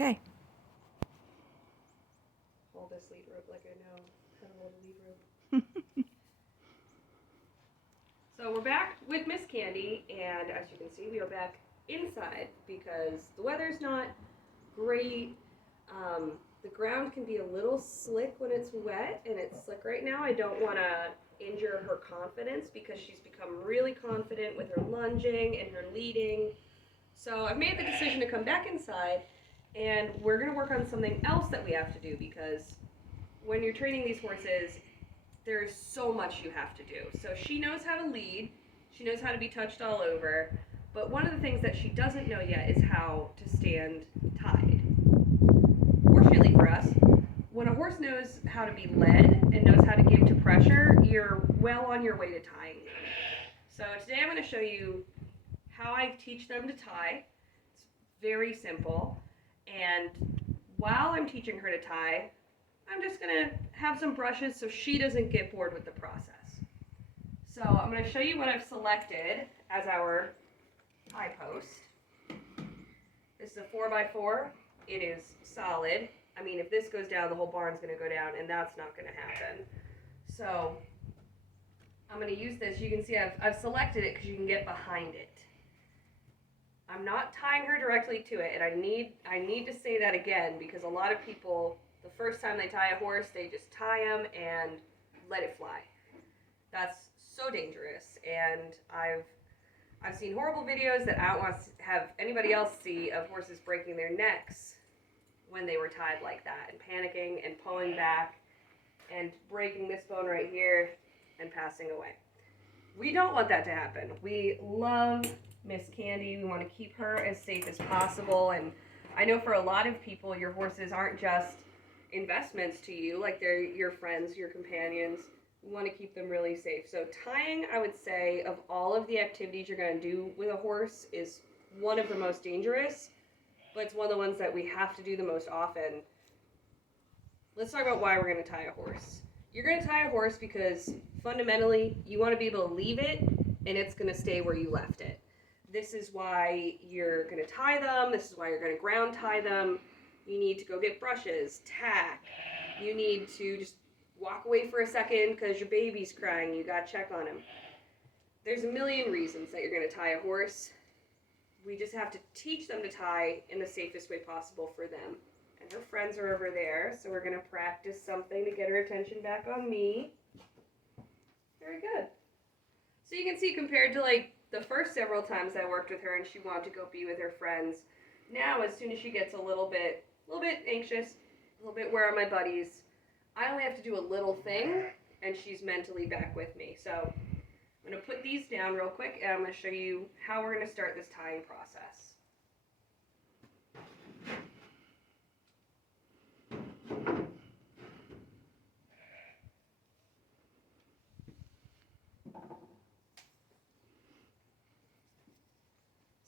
Okay. Hold this lead rope like I know how to hold a lead rope. So we're back with Miss Candy, and as you can see, we are back inside because the weather's not great. The ground can be a little slick when it's wet, and it's slick right now. I don't want to injure her confidence because she's become really confident with her lunging and her leading. So I've made the decision to come back inside, and we're going to work on something else that we have to do because when you're training these horses, there's so much you have to do. So she knows how to lead, she knows how to be touched all over, but one of the things that she doesn't know yet is how to stand tied. Fortunately for us, when a horse knows how to be led and knows how to give to pressure, you're well on your way to tying them. So today I'm going to show you how I teach them to tie. It's very simple, and while I'm teaching her to tie, I'm just going to have some brushes so she doesn't get bored with the process. So I'm going to show you what I've selected as our tie post. This is a 4x4. It is solid. I mean, if this goes down, the whole barn's going to go down, and that's not going to happen. So I'm going to use this. You can see I've selected it because you can get behind it. I'm not tying her directly to it, and I need to say that again because a lot of people, the first time they tie a horse, they just tie him and let it fly. That's so dangerous, and I've seen horrible videos that I don't want to have anybody else see of horses breaking their necks when they were tied like that and panicking and pulling back and breaking this bone right here and passing away. We don't want that to happen. We love Miss Candy. We want to keep her as safe as possible, and I know for a lot of people, your horses aren't just investments to you, like they're your friends, your companions. We want to keep them really safe. So tying, I would say, of all of the activities you're going to do with a horse is one of the most dangerous, but it's one of the ones that we have to do the most often. Let's talk about why we're going to tie a horse. You're going to tie a horse because fundamentally you want to be able to leave it and it's going to stay where you left it. This is why you're going to tie them. This is why you're going to ground tie them. You need to go get brushes, tack. You need to just walk away for a second because your baby's crying. You got to check on him. There's a million reasons that you're going to tie a horse. We just have to teach them to tie in the safest way possible for them. And her friends are over there, so we're going to practice something to get her attention back on me. Very good. So you can see compared to like the first several times I worked with her and she wanted to go be with her friends, now as soon as she gets a little bit anxious, a little bit where are my buddies, I only have to do a little thing and she's mentally back with me. So I'm going to put these down real quick and I'm going to show you how we're going to start this tying process.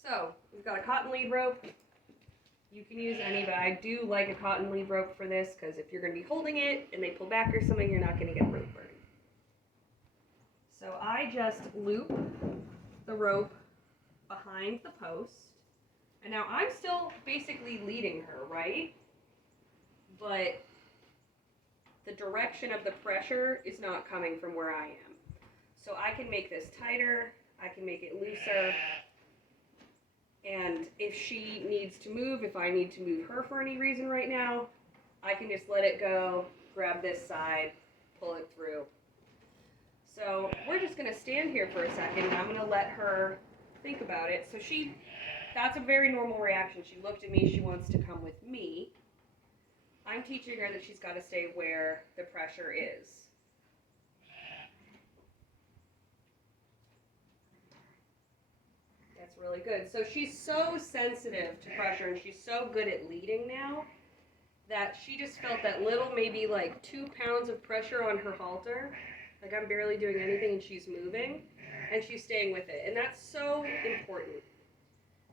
So we've got a cotton lead rope. You can use any, but I do like a cotton lead rope for this because if you're going to be holding it and they pull back or something, you're not going to get rope burn. So I just loop the rope behind the post. And now I'm still basically leading her, right? But the direction of the pressure is not coming from where I am. So I can make this tighter, I can make it looser. And if she needs to move, if I need to move her for any reason right now, I can just let it go, grab this side, pull it through. So we're just going to stand here for a second, and I'm going to let her think about it. So that's a very normal reaction. She looked at me, she wants to come with me. I'm teaching her that she's got to stay where the pressure is. That's really good. So she's so sensitive to pressure and she's so good at leading now that she just felt that little, maybe like 2 pounds of pressure on her halter. Like I'm barely doing anything and she's moving and she's staying with it. And that's so important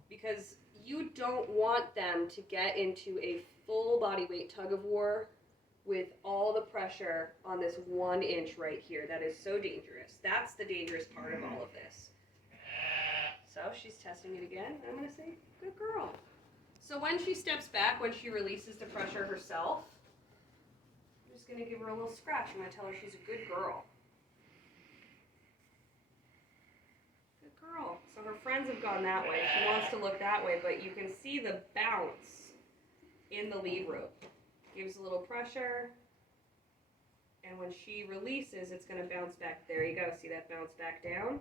because you don't want them to get into a full body weight tug of war with all the pressure on this 1 inch right here. That is so dangerous. That's the dangerous part of all of this. So she's testing it again. I'm going to say, good girl. So when she steps back, when she releases the pressure herself, I'm just going to give her a little scratch. I'm going to tell her she's a good girl. Good girl. So her friends have gone that way. She wants to look that way, but you can see the bounce in the lead rope. Gives a little pressure, and when she releases, it's going to bounce back. There you go. See that bounce back down?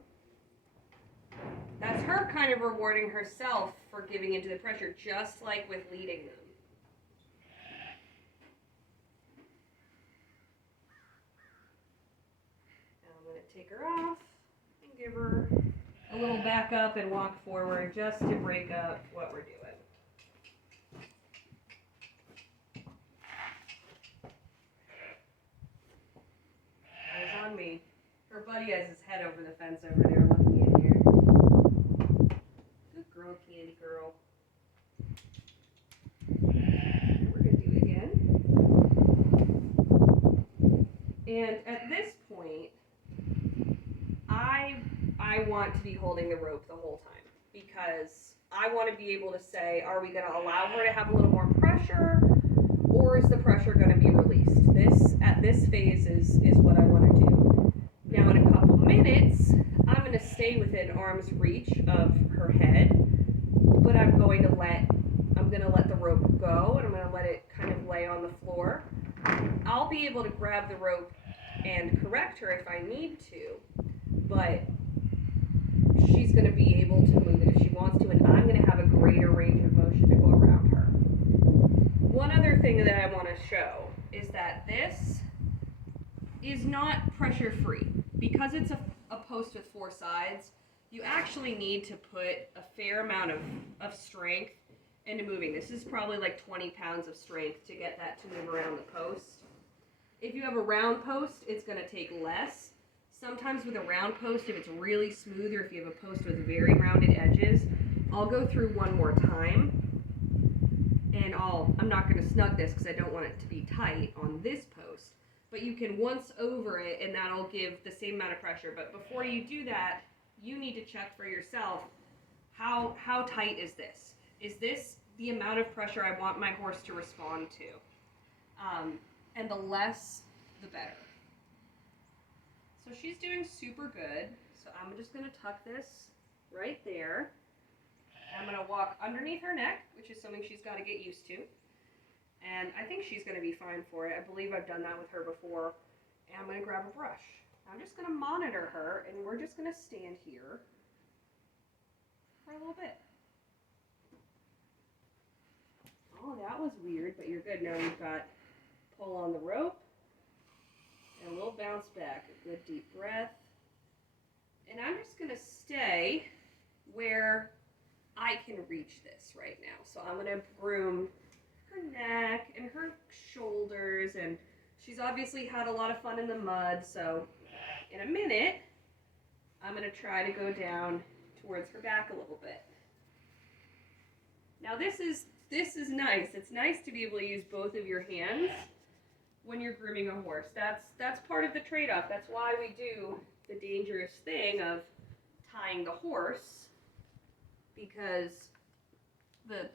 That's her kind of rewarding herself for giving into the pressure, just like with leading them. Now I'm going to take her off and give her a little back up and walk forward just to break up what we're doing. Eyes on me. Her buddy has his head over the fence over there looking in here. Good girl, Candy girl. We're going to do it again. And at this point, I want to be holding the rope the whole time because I want to be able to say, are we going to allow her to have a little more pressure, or is the pressure going to be released? At this phase is what I want to do. Now in a couple minutes, I'm going to stay within arm's reach of her head, but I'm going to let the rope go, and I'm going to let it kind of lay on the floor. I'll be able to grab the rope and correct her if I need to, but she's going to be able to move it if she wants to, and I'm going to have a greater range of motion to go around her. One other thing that I want to show is that this is not pressure free. Because it's a post with 4 sides, you actually need to put a fair amount of strength into moving. This is probably like 20 pounds of strength to get that to move around the post. If you have a round post, it's going to take less. Sometimes with a round post, if it's really smooth or if you have a post with very rounded edges, I'll go through one more time. And I'm not going to snug this because I don't want it to be tight on this post. But you can once over it, and that'll give the same amount of pressure. But before you do that, you need to check for yourself, how tight is this? Is this the amount of pressure I want my horse to respond to? And the less, the better. So she's doing super good. So I'm just going to tuck this right there. I'm going to walk underneath her neck, which is something she's got to get used to. And I think she's going to be fine for it. I believe I've done that with her before. And I'm going to grab a brush. I'm just going to monitor her, and we're just going to stand here for a little bit. Oh, that was weird, but you're good. Now you've got pull on the rope and a little bounce back. A good deep breath. And I'm just going to stay where I can reach this right now. So I'm going to groom her neck and her shoulders, and she's obviously had a lot of fun in the mud, so in a minute I'm going to try to go down towards her back a little bit. Now this is nice. It's nice to be able to use both of your hands when you're grooming a horse. That's part of the trade-off. That's why we do the dangerous thing of tying the horse, because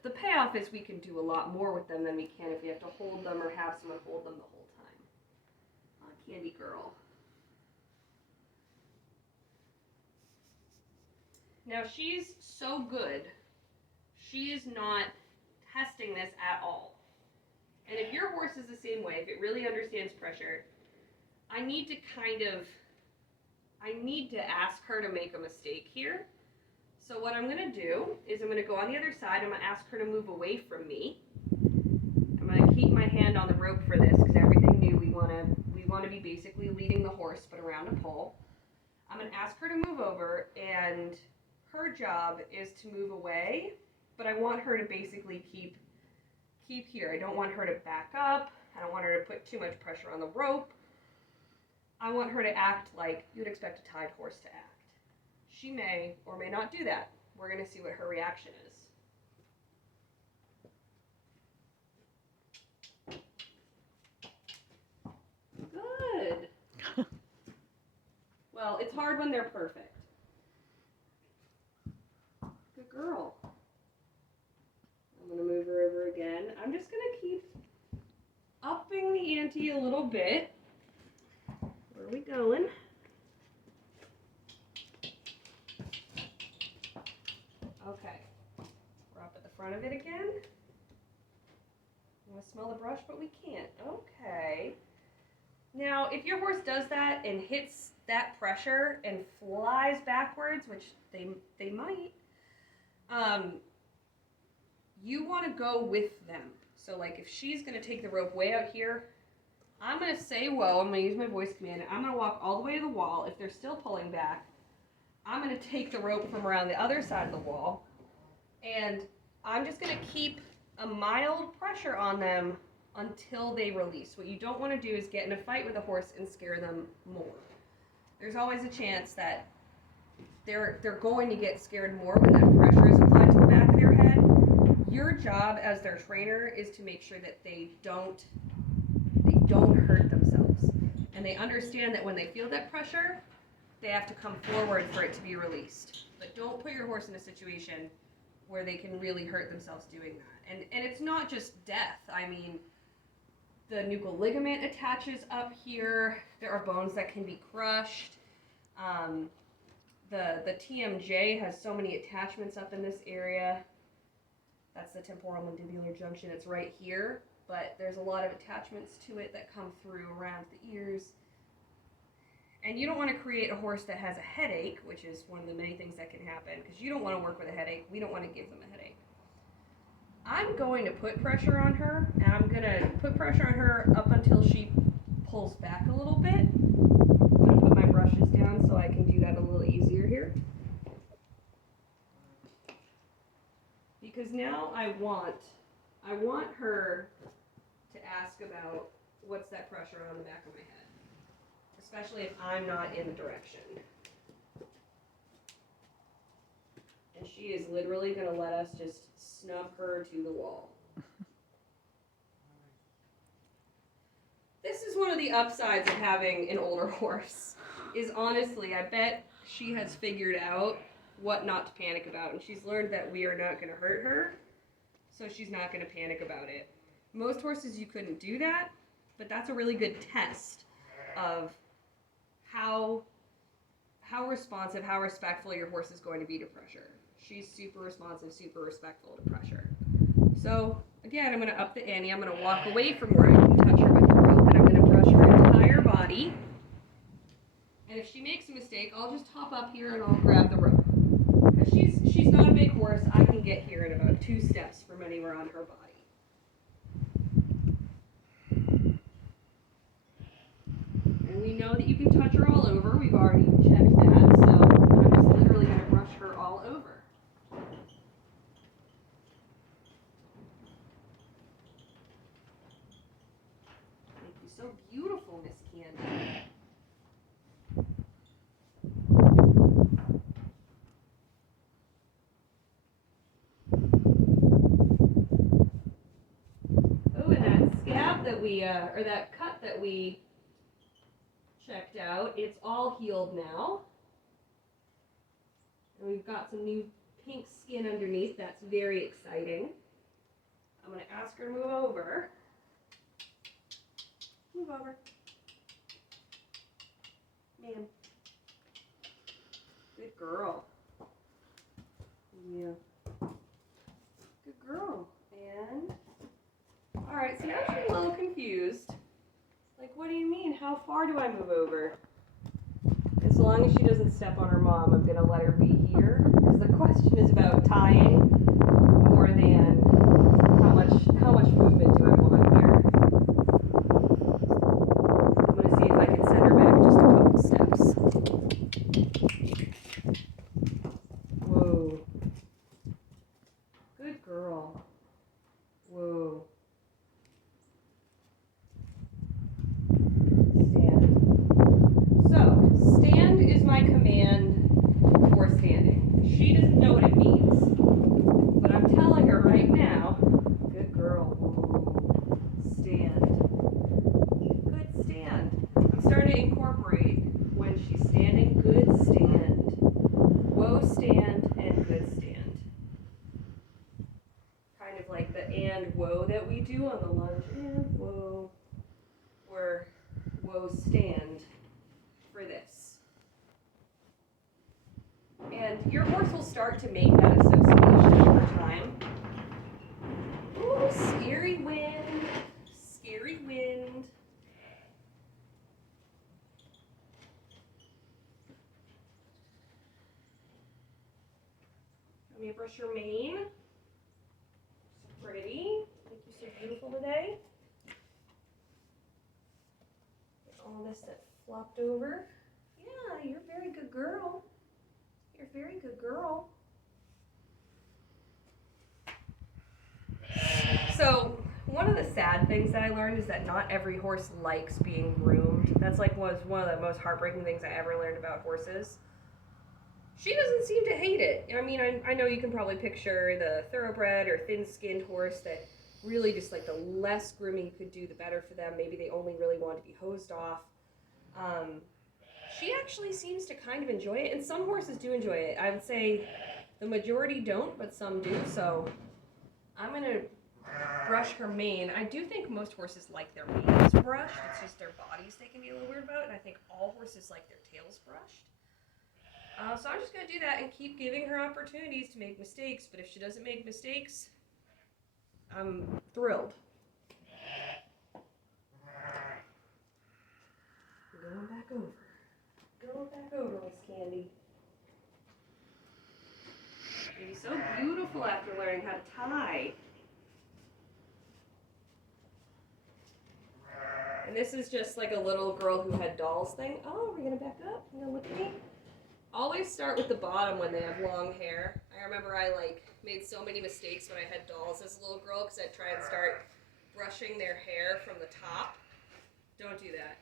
the payoff is we can do a lot more with them than we can if we have to hold them or have someone hold them the whole time. Oh, Candy girl. Now she's so good, she is not testing this at all. And if your horse is the same way, if it really understands pressure, I need to ask her to make a mistake here. So what I'm going to do is I'm going to go on the other side. I'm going to ask her to move away from me. I'm going to keep my hand on the rope for this because everything new we want to be basically leading the horse but around a pole. I'm going to ask her to move over, and her job is to move away, but I want her to basically keep here. I don't want her to back up. I don't want her to put too much pressure on the rope. I want her to act like you'd expect a tied horse to act. She may or may not do that. We're going to see what her reaction is. Good. Well, it's hard when they're perfect. Good girl. I'm going to move the ante a little bit. Where are we going? Okay. We're up at the front of it again. We want to smell the brush, but we can't. Okay. Now, if your horse does that and hits that pressure and flies backwards, which they might, you want to go with them. So, like, if she's going to take the rope way out here, I'm going to say whoa. I'm going to use my voice command, and I'm going to walk all the way to the wall. If they're still pulling back, I'm going to take the rope from around the other side of the wall, and I'm just going to keep a mild pressure on them until they release. What you don't want to do is get in a fight with a horse and scare them more. There's always a chance that they're going to get scared more when that pressure is applied to the back of their head. Your job as their trainer is to make sure that they don't hurt themselves. And they understand that when they feel that pressure, they have to come forward for it to be released. But don't put your horse in a situation where they can really hurt themselves doing that. And it's not just death. I mean, the nuchal ligament attaches up here. There are bones that can be crushed. The TMJ has so many attachments up in this area. That's the temporal mandibular junction. It's right here, but there's a lot of attachments to it that come through around the ears. And you don't want to create a horse that has a headache, which is one of the many things that can happen, because you don't want to work with a headache. We don't want to give them a headache. I'm going to put pressure on her, and I'm going to put pressure on her up until she pulls back a little bit. I'm going to put my brushes down so I can do that a little easier here. Because now I want her to ask about what's that pressure on the back of my head, especially if I'm not in the direction. And she is literally going to let us just snub her to the wall. This is one of the upsides of having an older horse, is honestly, I bet she has figured out what not to panic about, and she's learned that we are not going to hurt her, so she's not going to panic about it. Most horses you couldn't do that, but that's a really good test of how responsive, how respectful your horse is going to be to pressure. She's super responsive, super respectful to pressure. So again, I'm going to up the ante. I'm going to walk away from where I can touch her with the rope, and I'm going to brush her entire body. And if she makes a mistake, I'll just hop up here and I'll grab the rope. She's not a big horse. I can get here in about 2 steps from anywhere on her body. And we know that you can touch her all over. We've already checked that, so I'm just literally going to brush her all over. Thank you. So beautiful, Miss Candy. That cut that we checked out, it's all healed now. And we've got some new pink skin underneath. That's very exciting. I'm going to ask her to move over. Move over. Ma'am. Good girl. Yeah. Good girl. And alright, so now she's a little confused. Like, what do you mean? How far do I move over? And so long as she doesn't step on her mom, I'm going to let her be here. Because the question is about tying more than how much movement do I want here. I'm going to see if I can send her back just a couple steps. Whoa. Good girl. Whoa. Stand is my command for standing. She doesn't know what it means, but I'm telling her right now, good girl, stand. Good stand. I'm starting to incorporate when she's standing, good stand. Whoa, stand, and good stand. Kind of like the and whoa that we do on the lunge, and whoa. where woes stand for this. And your horse will start to make that association over time. Ooh, scary wind, scary wind. Let me brush your mane. So pretty. Make you so beautiful today. Get all this that flopped over. Yeah, you're a very good girl. You're a very good girl. So, one of the sad things that I learned is that not every horse likes being groomed. That's like was one of the most heartbreaking things I ever learned about horses. She doesn't seem to hate it. I mean, I know you can probably picture the thoroughbred or thin-skinned horse that really just like the less grooming you could do, the better for them. Maybe they only really want to be hosed off. She actually seems to kind of enjoy it, and some horses do enjoy it. I would say the majority don't, but some do. So I'm going to brush her mane. I do think most horses like their manes brushed. It's just their bodies they can be a little weird about, and I think all horses like their tails brushed. So I'm just going to do that and keep giving her opportunities to make mistakes, but if she doesn't make mistakes, I'm thrilled. Going back over. Going back over, Miss Candy. You'll be so beautiful after learning how to tie. And this is just like a little girl who had dolls thing. Oh, we're going to back up? You going to look at me? Always start with the bottom when they have long hair. I remember I made so many mistakes when I had dolls as a little girl because I'd try and start brushing their hair from the top. Don't do that.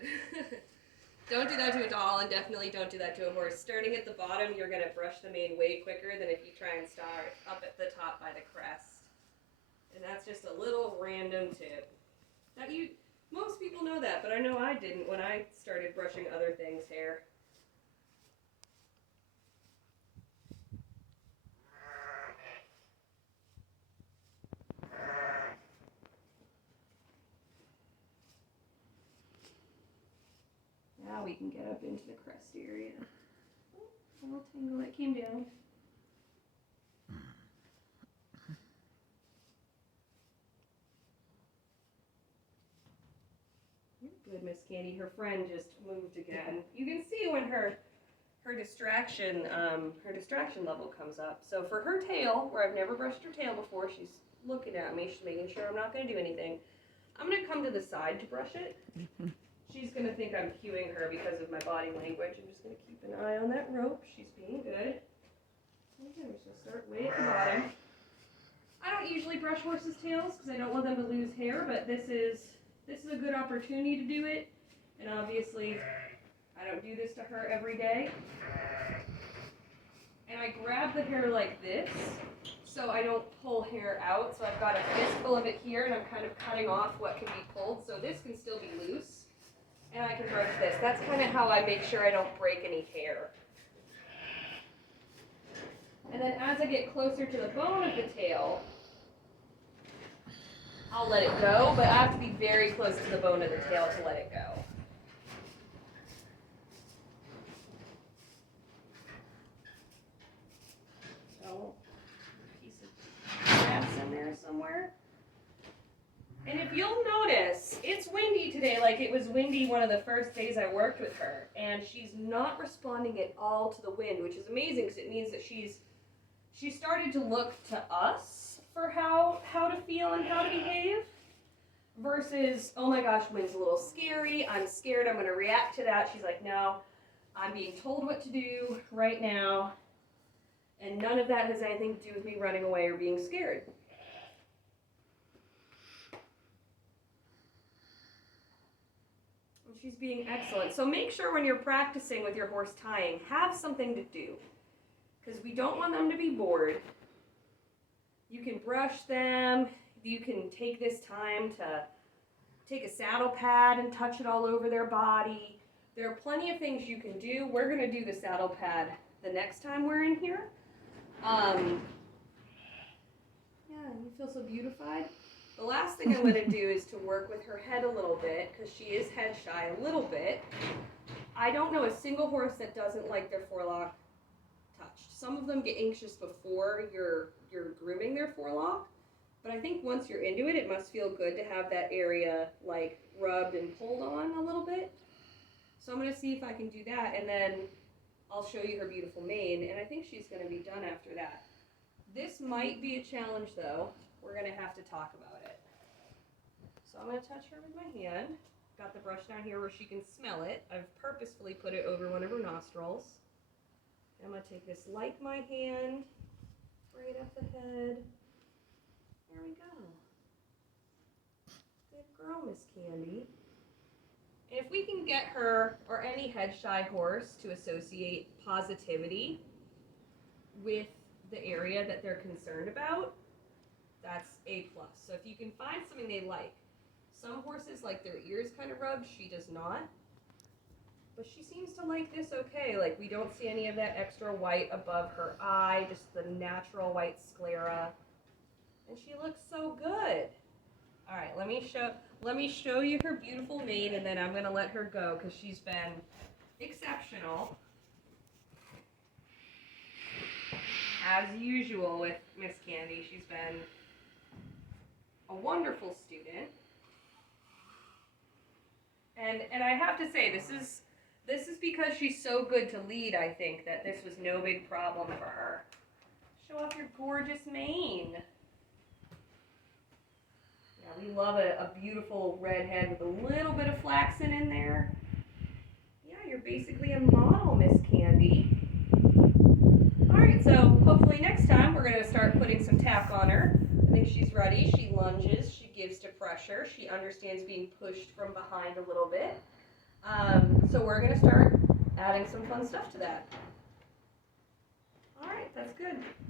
Don't do that to a doll, and definitely don't do that to a horse. Starting at the bottom, you're going to brush the mane way quicker than if you try and start up at the top by the crest. And that's just a little random tip. Most people know that, but I know I didn't when I started brushing other things' hair. Now we can get up into the crest area. Oh, a little tangle that came down. You're good, Miss Candy. Her friend just moved again. You can see when her distraction level comes up. So for her tail, where I've never brushed her tail before, she's looking at me. She's making sure I'm not going to do anything. I'm going to come to the side to brush it. She's going to think I'm cueing her because of my body language. I'm just going to keep an eye on that rope. She's being good. Okay, we're just going to start way at the bottom. I don't usually brush horses' tails because I don't want them to lose hair, but this is a good opportunity to do it. And obviously, I don't do this to her every day. And I grab the hair like this so I don't pull hair out. So I've got a fistful of it here, and I'm kind of cutting off what can be pulled. So this can still be loose. And I can brush this. That's kind of how I make sure I don't break any hair. And then as I get closer to the bone of the tail, I'll let it go, but I have to be very close to the bone of the tail to let it go. So, a piece of grass in there somewhere. And if you'll notice, it's windy today, like it was windy one of the first days I worked with her. And she's not responding at all to the wind, which is amazing because it means that she started to look to us for how to feel and how to behave. Versus, oh my gosh, wind's a little scary, I'm scared, I'm going to react to that. She's like, no, I'm being told what to do right now. And none of that has anything to do with me running away or being scared. She's being excellent. So make sure when you're practicing with your horse tying, have something to do. Because we don't want them to be bored. You can brush them. You can take this time to take a saddle pad and touch it all over their body. There are plenty of things you can do. We're going to do the saddle pad the next time we're in here. Yeah, you feel so beautified. The last thing I want to do is to work with her head a little bit, because she is head shy a little bit. I don't know a single horse that doesn't like their forelock touched. Some of them get anxious before you're grooming their forelock, but I think once you're into it, it must feel good to have that area like rubbed and pulled on a little bit. So I'm going to see if I can do that, and then I'll show you her beautiful mane, and I think she's going to be done after that. This might be a challenge, though. We're going to have to talk about it. So I'm going to touch her with my hand. Got the brush down here where she can smell it. I've purposefully put it over one of her nostrils. I'm going to take this like my hand, right up the head. There we go. Good girl, Miss Candy. And if we can get her, or any head shy horse, to associate positivity with the area that they're concerned about, that's A+. So if you can find something they like. Some horses like their ears kind of rubbed, she does not. But she seems to like this okay. Like, we don't see any of that extra white above her eye, just the natural white sclera. And she looks so good. All right, let me show you her beautiful mane, and then I'm going to let her go because she's been exceptional. As usual with Miss Candy, she's been a wonderful student. And I have to say, this is because she's so good to lead, I think, that this was no big problem for her. Show off your gorgeous mane. Yeah, we love a beautiful red head with a little bit of flaxen in there. Yeah, you're basically a model, Miss Candy. Alright, so hopefully next time we're going to start putting some tack on her. I think she's ready. She lunges. She gives to pressure. She understands being pushed from behind a little bit. So we're going to start adding some fun stuff to that. Alright, that's good.